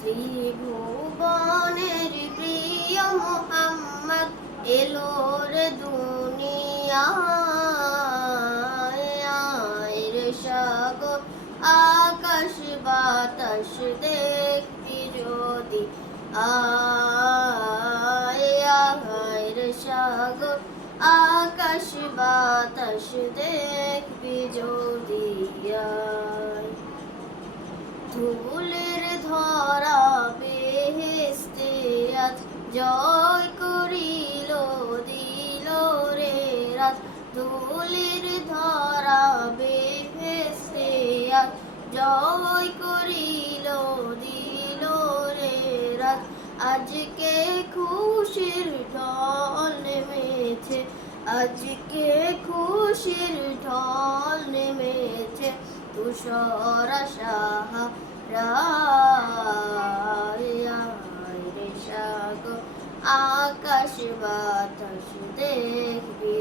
ত্রিভুবনের প্রিয় মোহাম্মদ এলো রে দুনিয়ায়, আয় রে সাগর আকাশ বাতাস দেখবি যদি, আয় আয় রে সাগর আকাশ বাতাস দেখবি যদি, আয়। ধুলের ধরা বেহেশতে আজ জয় করিল দিল রে রাত, ধুলের ধরা বেহেশতে আজ জয় করিল দিল রে রাত। আজকে খুশির ঢল নেমেছে, আজকে খুশির ঢল নেমেছে, তুষার সাহারায়, আয় রে সাগর আকাশ বাতাস দেখবি